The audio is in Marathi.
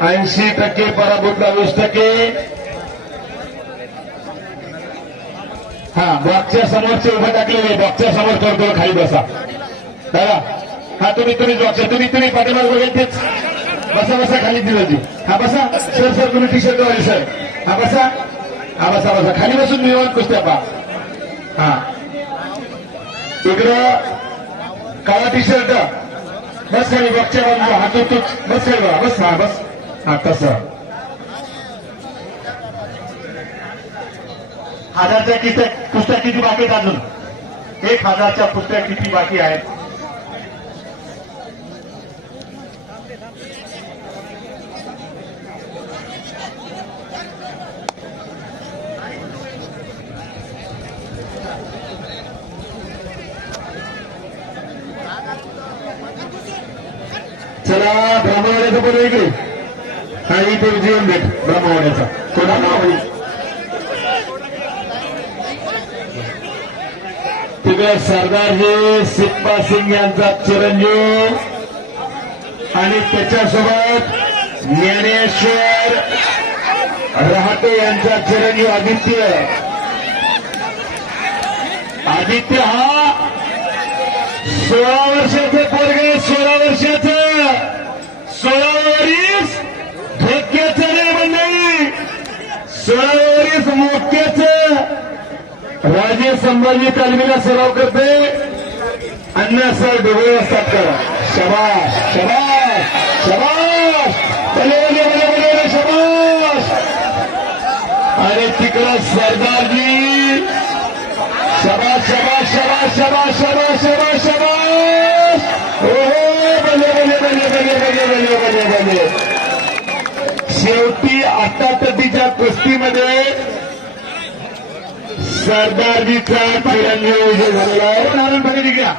80% पराभूतला 20%. हा बॉक्सच्या समोरचे उभं टाकलेले बॉक्सच्या समोर थोडं खाली बसा दादा. हा तुम्ही बॉक्स पाठीमाग बघेल तेच बसा बसा खाली दिलं. हा बसा सर तुम्ही टी शर्ट वाले सर. हा बसा बसा खाली बसून निवांत कुस्त्या पा. हा इकडं काळा टी शर्ट बस खाली बॉक्सच्या बाजूला हात तूच बस खाली बघा बस. हा बस हा तसं 1000च्या कुस्त्या किती बाकी आहेत अजून 1000च्या कुस्त्या किती बाकी आहेत. चला ब्रह्मवाड्याचं पण इकडे आणि इथे जीवन भेट ब्रह्मवाड्याचा कोणा नाव तिकडे सरदारजी सिप्पा सिंग यांचा चिरंजीव आणि त्याच्यासोबत ज्ञानेश्वर रहाटे यांचा चिरंजीव आदित्य हा 16 वर्षाचे पोरगे 16 वर्षाचं 16 वरीस धोक्याचं नाही मंडळी 16 वरीस मोक्याचं. राजे संभाजी तालमीला सराव करते अण्णासाहेब ढोबळे असतात करा. शबाश शबाश शबाश बले बले बले बले शबाश. आणि तिकडं सरदारजी शबाश शबाश शबाश शबाश शबाश शबाश शबाश. हो बले बले बले बले बले बले बले बले. शेवटी आत्तातटीच्या कुस्तीमध्ये सरदारजीचा तिरंगी विजय झालेला आहे. नारायण पाटील घ्या.